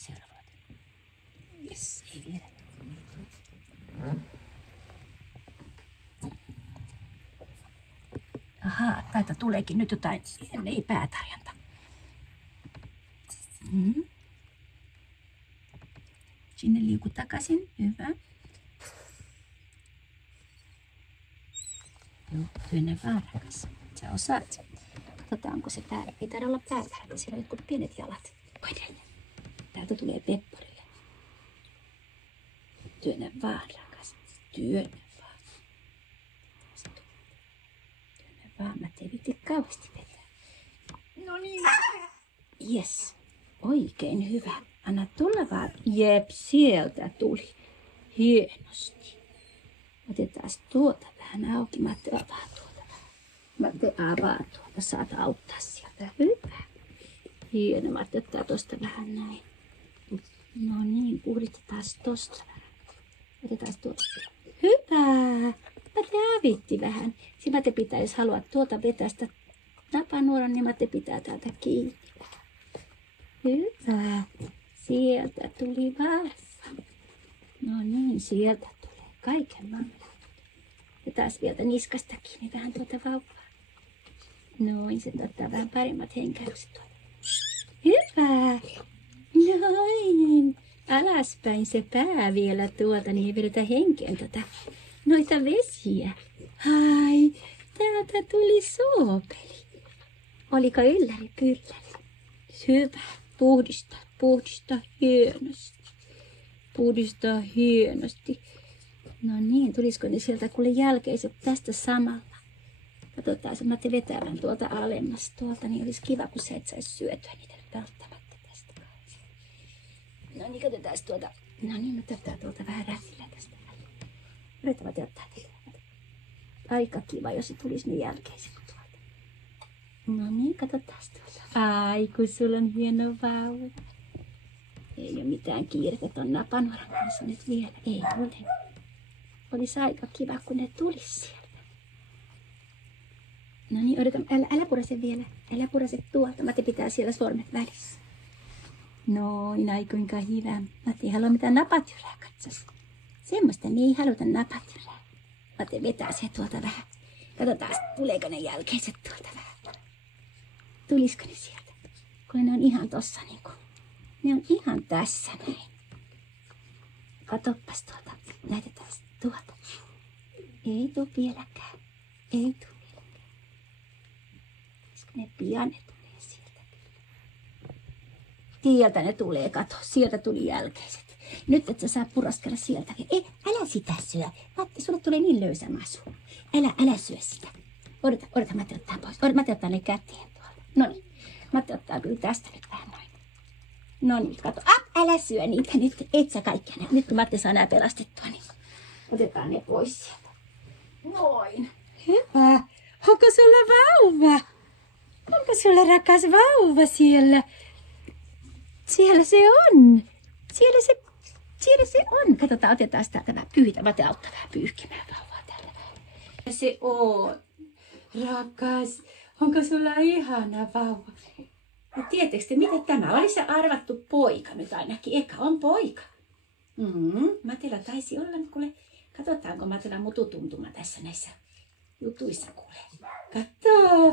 Seuraava. Jes, ei vielä. Ahaa, täältä tuleekin nyt jotain. Ei päätarjonta. Sinne liuku takaisin. Hyvä. Joo, työnnä vaan rakas. Sä osaat. Katsotaan, onko se päällä. Ei taida olla päällä. Siellä on jotkut pienet jalat. Koidelle. Täältä tulee pepparille. Työnnä vaan rakas. Työnnä vaan. Työnnä vaan. Mä tein viitti kauheasti vetää. No niin. Jes. Oikein hyvä. Anna tulla vaan. Jep, sieltä tuli. Hienosti. Otetaan tuota vähän auki. Matti avaa tuota vähän. Matti avaa tuota. Saat auttaa sieltä. Hyvä. Hieno. Matti ottaa tosta vähän näin. No niin, puhdistetaan tosta vähän. Otetaan tuota. Hyvä. Matti avitti vähän. Siinä Matti pitää, jos haluat tuota vetästä napanuoran, niin Matti pitää täältä kiinni. Hyvä. Sieltä tuli varsa. No niin, sieltä tulee kaiken maailman. Ja taas vielä niskasta kiinni vähän tuota vauvaa. Noin, se ottaa vähän paremmat henkäykset tuolta. Hyvä. Noin. Alaspäin se pää vielä tuolta, niin ei vedetä henkeen noita vesiä. Ai, täältä tuli soopeli. Oliko ylläri pylläri? Hyvä. Puhdista hienosti. Puhdistaa hienosti. No niin, tulisiko ne sieltä kuule jälkeiset tästä samalla? Katsotaan, se Matti vetää vähän tuolta alemmas tuolta, niin olisi kiva, kun se et saisi syötyä niitä välttämättä tästä. No niin, katsotaan tuolta. No niin, nyt ottaa tuolta vähän rätillä tästä. Yrittävät ottaa teille. Aika kiva, jos se tulisi ne jälkeiset tuolta. No niin, katsotaan tuolta. Ai, kun sulla on hieno vauva. Ei ole mitään kiirettä ton napanuoran kanssa nyt vielä. Ei ole. Olisi aika kiva, kun ne tulisi sieltä. No niin, odotan. Älä purase vielä. Älä purase tuolta. Matti pitää siellä sormet välissä. Noin, ai kuinka hyvä. Matti ei halua mitään napatyrää, katsas. Semmoista me ei haluta napatyrää. Matti vetää se tuolta vähän. Katsotaan, tuleeko ne jälkeiset tuolta vähän. Tulisiko ne sieltä? Kun ne on ihan tossa niinku. Ne on ihan tässä näin. Katoppas tuolta. Näytetään tuolta. Ei tuu vieläkään. Ei tuu vieläkään. Ne pian ne tulee sieltä. Sieltä ne tulee, kato. Sieltä tuli jälkeiset. Nyt et sä saa puraskella sieltäkin. Ei, älä sitä syö. Matti, sulle tulee niin löysä masu. Älä syö sitä. Odota, Matti ottaa pois. Matti ottaa ne käteen tuolta. Noniin. Matti ottaa kyllä tästä nyt vähän noin. No niin, kato. Älä syö niitä nyt. Et sä kaikkia ne. Nyt kun Matti saa nää pelastettua, niin otetaan ne pois sieltä. Noin. Hyvä. Onko sulla vauva? Onko sulla rakas vauva siellä? Siellä se on. Siellä se on. Katsotaan, otetaan sitä täältä vähän pyyhitä. Matti auttaa vähän pyyhkimään vauvaa tällä vähän. Se on. Rakas. Onko sulla ihana vauva? No tiedättekö te, mitä tämä oli se arvattu poika nyt ainakin? Eka on poika. Matilla taisi olla, kuule. Katsotaanko Matilla mututuntuma tässä näissä jutuissa, kuule. Katso.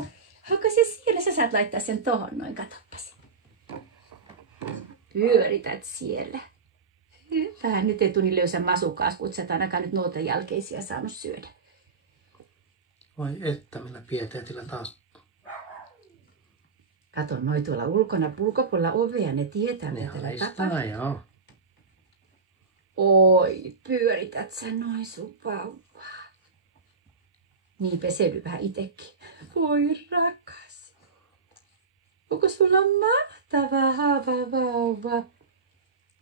Onko se siellä? Sä saat laittaa sen tohon noin, katoppas. Pyörität siellä. Hyvä. Nyt ei tuli löysä masukaas, kun sä et ainakaan nyt noita jälkeisiä saanut syödä. Voi että, millä pieteetillä taas. Kato, noi tuolla ulkopuolella ovea, ne tietää, mitä täällä tapahtuu. Joo. Oi, pyörität sä noin sun vauvaa. Niin, peseydy vähän itekin. Voi rakas. Onko sulla mahtava haava vauva?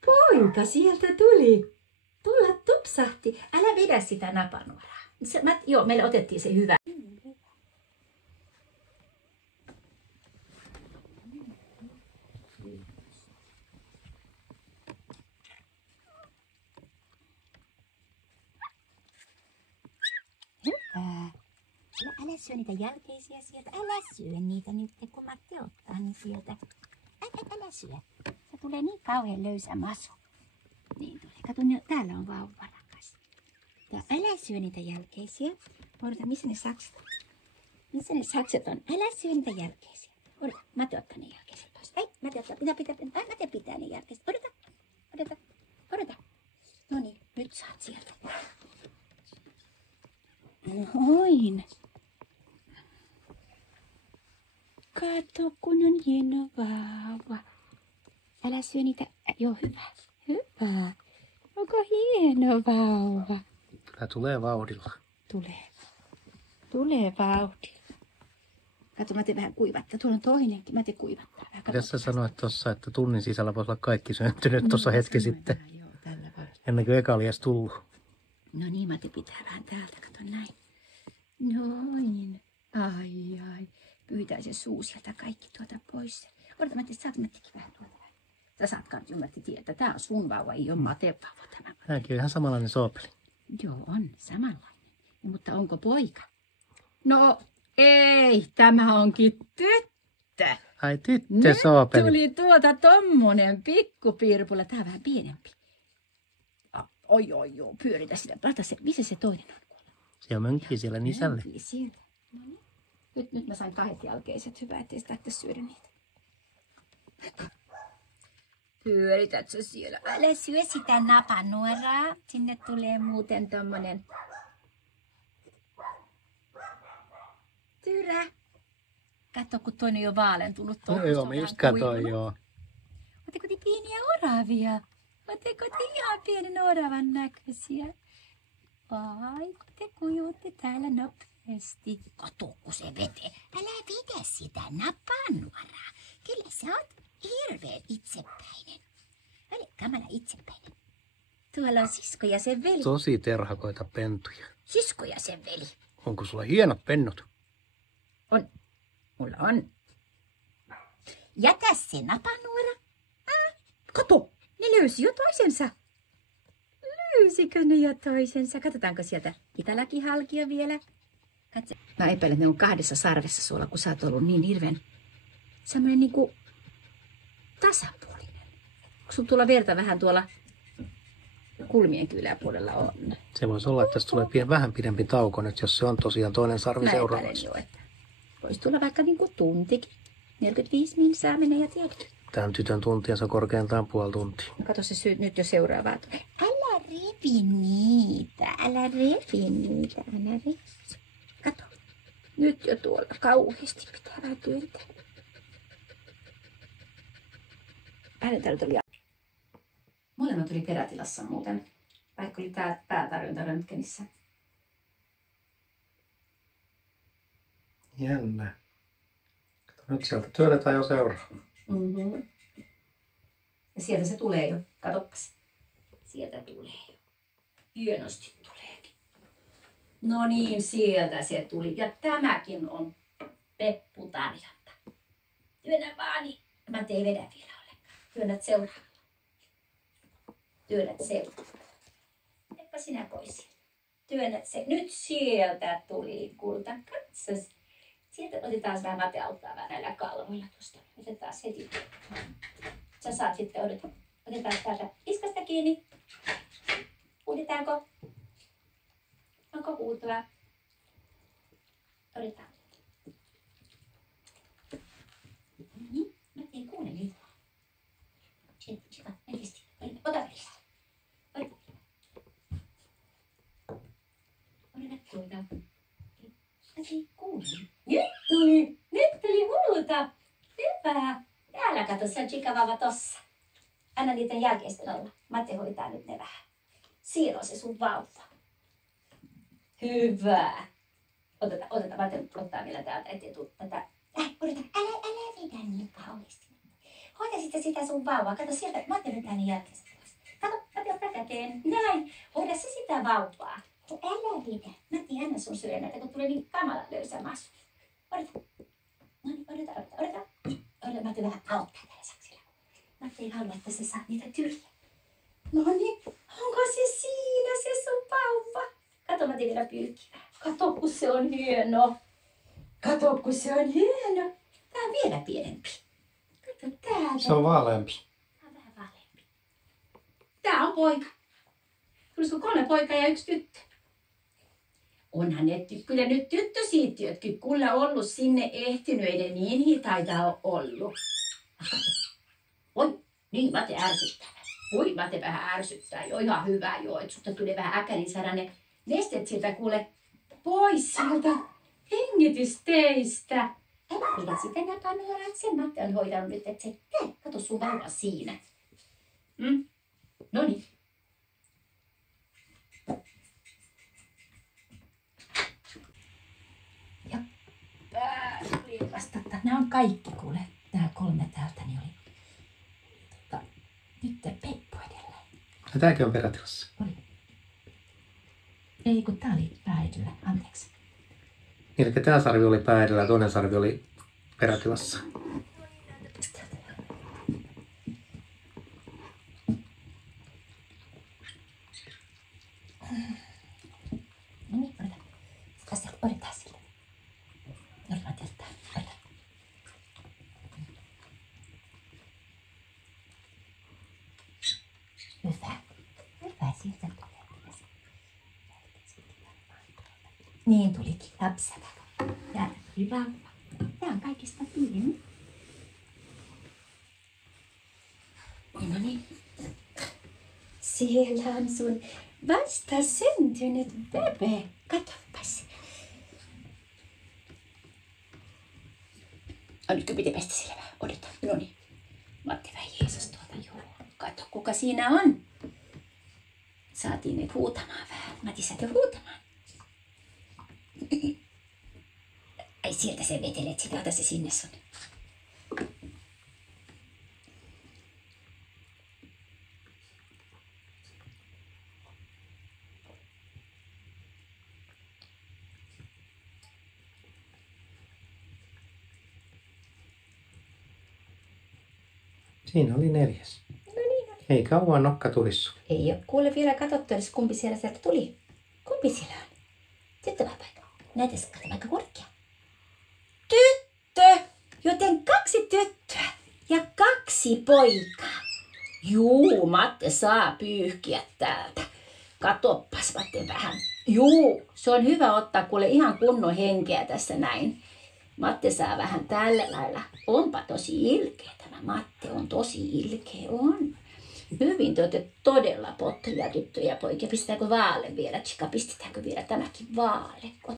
Poika sieltä tuli. Tulla tupsahti. Älä vedä sitä napanuoraa. Joo, meille otettiin se hyvä. Hyvä. Älä syö niitä jälkeisiä sieltä. Älä syö niitä nyt, kun Matti ottaa niin sieltä. Älä syö. Sieltä tulee niin kauhean löysä masu. Niin tulee. Kato, täällä on vauva rakas. Älä syö niitä jälkeisiä. Odota, missä ne sakset on? Missä ne sakset on? Älä syö niitä jälkeisiä. Odota, Mate ottaa ne jälkeiset pois. Ei, Mate ottaa. Mate pitää ne jälkeiset. Odota. No niin, nyt saat sieltä. Noin. Kato, kun on hieno vauva. Älä syö niitä. Joo, hyvä. Onko hieno vauva? Kyllä tulee vauhdilla. Tulee vauhdilla. Kato, mä teen vähän kuivattaa. Tuolla on toinenkin. Mä teen kuivattaa vähän. Mitäs sä sanoit tuossa, että tunnin sisällä voisi olla kaikki syntynyt tuossa hetki sitten? Joo, tällä vaan. Ennen kuin eka oli edes tullut. No niin, Mate pitää vähän täältä. Kato näin. Noin. Ai. Pyytää se suu sieltä kaikki tuota pois. Odota, Mate, saat Mattekin vähän tuota. Sä saat kanssa Matti tietää. Tää on sun vauva, ei ole Maten vauva tämä. Tämäkin on ihan samanlainen soopeli. Joo, on samanlainen. Mutta onko poika? No ei, tämä onkin tyttö. Ai tyttö soopeli. Tuli tommonen pikkupirpulla. Tää on vähän pienempi. Oi, pyöritä sitä. Laita se, missä se toinen on? Se on mönkii siellä nisälle. Mönkii sieltä. No niin. Nyt mä sain 2 jälkeiset. Hyvä, ettei sitä tarvitse syödä niitä. Pyörität sä siellä? Älä syö sitä napanuoraa. Sinne tulee muuten tommonen tyrä. Katso, kun toinen on jo vaalentunut. Joo, mä just katsoin, joo. Oletteko te pieniä oravia? Oletteko te ihan pienen oravan näköisiä? Ai, kun te kujutte täällä nopeasti. Kato, kun se vetee. Älä vedä sitä napanuoraa. Kyllä sä oot hirveän itsepäinen. Oli kamala itsepäinen. Tuolla on sisko ja sen veli. Tosi terhakoita pentuja. Sisko ja sen veli. Onko sulla hienot pennut? On. Mulla on. Jätä se napanuora. Kato, ne löysi jo toisensa. Löysikö ne jo toisensa? Katsotaanko sieltä Itälaki-halkia vielä. Katso. Mä epäilen, että ne on 2 sarvessa sulla, kun sä oot ollut niin hirveän semmoinen niinku tasapuolinen. Onko sulla tulla verta vähän tuolla kulmien yläpuolella on? Se voisi olla, että tästä tulee vähän pidempi tauko nyt, jos se on tosiaan toinen sarvi seuraavaksi. Voisi tulla vaikka niinku tuntikin. 45 minsaa menee ja tiedät. Tämän tytön tuntiansa on korkeintaan puoli tuntia. No kato se nyt jo seuraavaa. Älä repi niitä. Älä repi. Kato. Nyt jo tuolla kauheasti pitää vähän työntää. Hänen täällä tuli. Molemmat tuli perätilassa muuten. Vaikka oli tää päätarjonta röntgenissä. Jännä. Nyt sieltä työnnetään jo seuraava. Mm-hmm. Ja sieltä se tulee jo. Katoppas. Sieltä tulee jo. Hienosti tuleekin. No niin, sieltä se tuli. Ja tämäkin on pepputarjonta. Työnnä vaan, niin mä ei vedä vielä ollenkaan. Työnnät seuraavalla. Epä sinä pois. Työnnät se. Nyt sieltä tuli kulta. Katsos. Sieltä otetaan vähän Mate auttaa vähän näillä kalvoilla tuosta. Otetaan heti. Sä saat sitten odottaa. Otetaan täältä iskasta kiinni. Huudetaanko? Onko huutoa? Otetaan. Niin, Mate ei kuule nyt. Ota lisää. Ota. Odota tuota. Mate ei kuule. Nyt tuli huuto. Hyvä. Täällä kato, se on chikavava tossa. Anna niiden jälkeisten olla. Mate hoitaa nyt ne vähän. Siinä on se sun vauva. Hyvä. Oteta. Mate ottaa vielä täältä, ettei tuu tätä. Odota, älä vedä niin kauheasti. Hoida sitten sitä sun vauvaa. Kato sieltä, Mate vetää ne jälkeisten. Kato, Mate ottaa käteen. Näin. Hoida se sitä vauvaa. Älä vedä. Mate, anna sun syödä näitä, kun tulee niin kamala löysä masu. Odota. No niin, odota. Mate vähän auttaa täällä saksilla. Mate ei halua, että sä saat niitä tyhjiä. No niin, onko se siinä se sun vauva? Kato, Mate vielä pyykkivää. Kato, kun se on hieno. Tää on vielä pienempi. Kato täältä. Se on vaaleampi. poika. Tulisiko 3 poikaa ja 1 tyttö? Onhan ne kyllä nyt tyttösiittiötkin kuule ollut sinne ehtinyt, ei ne niin hitaita ole ollut. Oi, niin Mate ärsyttää. Oi, Mate vähän ärsyttää jo, ihan hyvä jo, että sulta tuli vähän äkärin saada ne nestet sieltä kuule pois sieltä hengitysteistä. Älä sitä näpää nuoraa, että sen Mate on hoitanut nyt, että se kato sun vauva siinä. Noniin. Ja päästä. Nämä on kaikki kuule. Nämä 3 täältä niin oli. Nyt Peppo edelleen. Ja tämäkin on perätilassa. Oli. Ei kun tää oli pää edellä. Anteeksi. Niin, eli tämä sarvi oli pää edellä ja toinen sarvi oli perätilassa. No niin, odota. Tässä odotetaan sille. Odotetaan tietää. Odotetaan. Hyvä. Hyvä, sieltä tulee. Niin tulikin lapsella. Ja hyvä. Tämä on kaikista pieni. No niin. Siellä on sun vasta syntynyt bebe. Katsopas. Nytkö piti pestä silmää? Odota. No niin. Matti vähän Jeesus tuolta. Joo. Katso kuka siinä on. Saatiin nyt huutamaan vähän. Matti saatiin huutamaan. Ai sieltä se vetelet sitä. Ota se sinne sun. Siinä oli 4. No niin. Ei kauan nokka tulissu. Ei ole kuule vielä katsottu edes kumpi sieltä tuli. Kumpi siellä on? Tyttö vai poika? Näytäisi kato aika korkea. Tyttö! Joten 2 tyttöä ja 2 poikaa. Juu, Matte saa pyyhkiä täältä. Katoppas Matte vähän. Juu, se on hyvä ottaa kuule ihan kunnon henkeä tässä näin. Matte saa vähän tällä lailla. Onpa tosi ilkeä tämä Matte, on tosi ilkeä, on. Hyvin te olette todella pottuja tyttöjä poikia. Pistetäänkö vaale vielä? Tsika, pistetäänkö vielä tämäkin vaale?